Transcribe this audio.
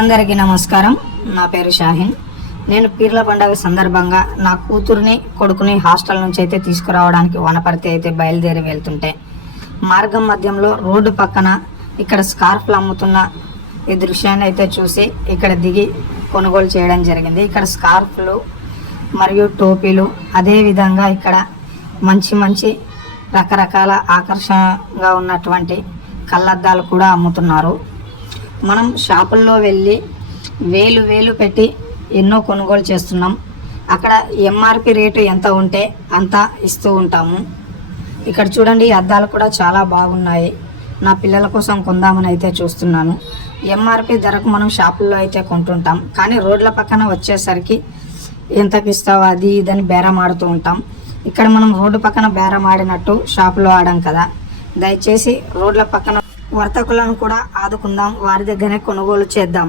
అందరికీ నమస్కారం. నా పేరు షాహిన్. నేను పీర్ల పండుగ సందర్భంగా నా కూతుర్ని కొడుకుని హాస్టల్ నుంచి అయితే తీసుకురావడానికి వనపర్తి అయితే బయలుదేరి వెళ్తుంటే మార్గం మధ్యంలో రోడ్డు పక్కన ఇక్కడ స్కార్ఫ్లు అమ్ముతున్న ఈ దృశ్యాన్ని అయితే చూసి ఇక్కడ దిగి కొనుగోలు చేయడం జరిగింది. ఇక్కడ స్కార్ఫ్లు మరియు టోపీలు, అదేవిధంగా ఇక్కడ మంచి రకరకాల ఆకర్షణగా ఉన్నటువంటి కళ్ళద్దాలు కూడా అమ్ముతున్నారు. మనం షాపుల్లో వెళ్ళి వేలు పెట్టి ఎన్నో కొనుగోలు చేస్తున్నాం. అక్కడ ఎంఆర్పి రేటు ఎంత ఉంటే అంత ఇస్తూ ఉంటాము. ఇక్కడ చూడండి, అద్దాలు కూడా చాలా బాగున్నాయి. నా పిల్లల కోసం కొందామని అయితే చూస్తున్నాను. ఎంఆర్పి ధరకు మనం షాపుల్లో అయితే కొంటుంటాం, కానీ రోడ్ల పక్కన వచ్చేసరికి ఎంతకి ఇస్తావో అది ఇదని బేరం ఆడుతూ ఉంటాం. ఇక్కడ మనం రోడ్డు పక్కన బేరం ఆడినట్టు షాపులో ఆడాం కదా. దయచేసి రోడ్ల పక్కన వర్తకులను కూడా ఆదుకుందాం, వారి దగ్గరనే కొనుగోలు చేద్దాం.